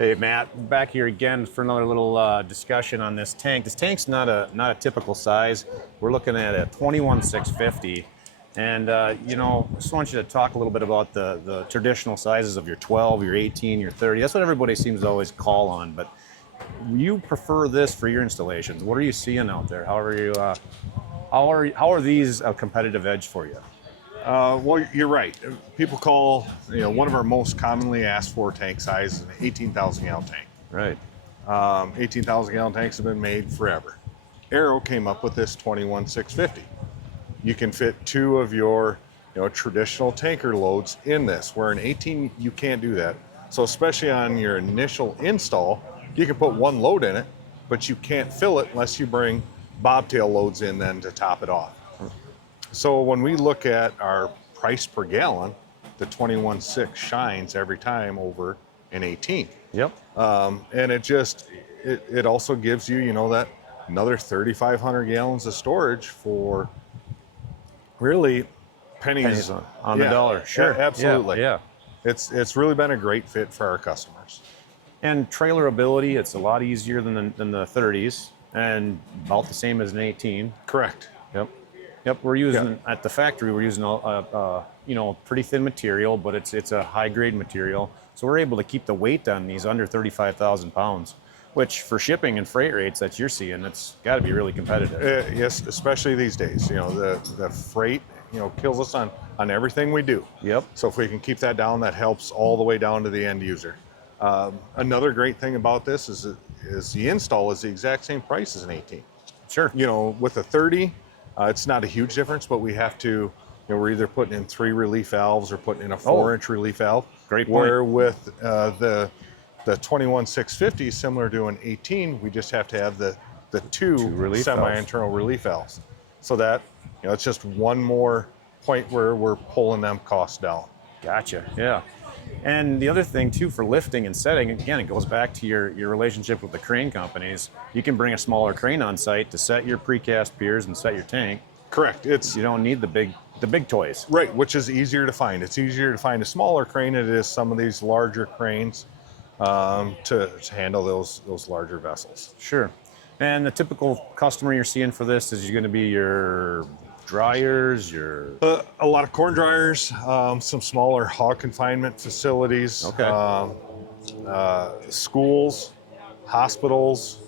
Hey Matt, back here again for another little discussion on this tank. This tank's not a typical size. We're looking at a 21-650, and I just want you to talk a little bit about the traditional sizes of your 12, your 18, your 30. That's what everybody seems to always call on, but you prefer this for your installations. What are you seeing out there? How are these a competitive edge for you? Well, you're right. People call, one of our most commonly asked for tank size is an 18,000 gallon tank. Right. 18,000 gallon tanks have been made forever. Arrow came up with this 21-650. You can fit two of your, traditional tanker loads in this, where an 18, you can't do that. So especially on your initial install, you can put one load in it, but you can't fill it unless you bring bobtail loads in then to top it off. So when we look at our price per gallon, the 21.6 shines every time over an 18. Yep. And it also gives you, that another 3,500 gallons of storage for really pennies on the dollar. Sure. Absolutely. Yeah. It's really been a great fit for our customers. And trailerability, it's a lot easier than the 30s and about the same as an 18. Correct. Yep, we're using at the factory. We're using a pretty thin material, but it's a high grade material, so we're able to keep the weight on these under 35,000 pounds, which for shipping and freight rates that you're seeing, it's got to be really competitive. Yes, especially these days. The freight kills us on everything we do. Yep. So if we can keep that down, that helps all the way down to the end user. Another great thing about this is the install is the exact same price as an 18. Sure. With a 30. It's not a huge difference, but we have to, we're either putting in 3 relief valves or putting in a 4-inch relief valve. Great point. Where with the 21-650, similar to an 18, we just have to have the two semi-internal relief valves. So that, it's just one more point where we're pulling them costs down. Gotcha, yeah. And the other thing too, for lifting and setting, again, it goes back to your relationship with the crane companies. You can bring a smaller crane on site to set your precast piers and set your tank. Correct. You don't need the big toys. Right, which is easier to find. It's easier to find a smaller crane than it is some of these larger cranes to handle those larger vessels. Sure. And the typical customer you're seeing for this is going to be your dryers, a lot of corn dryers, some smaller hog confinement facilities, schools, hospitals,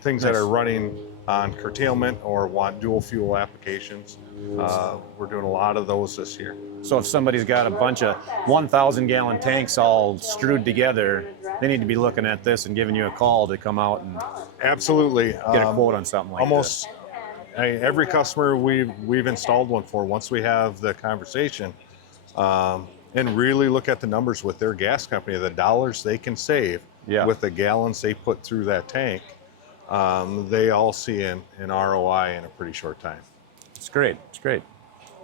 things that are running on curtailment or want dual fuel applications. We're doing a lot of those this year. So if somebody's got a bunch of 1,000 gallon tanks all strewed together, they need to be looking at this and giving you a call to come out and absolutely get a quote on something like this. Every customer we've installed one for, once we have the conversation and really look at the numbers with their gas company, the dollars they can save with the gallons they put through that tank, they all see an ROI in a pretty short time. It's great.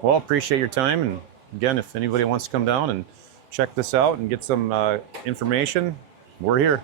Well, appreciate your time. And again, if anybody wants to come down and check this out and get some information, we're here.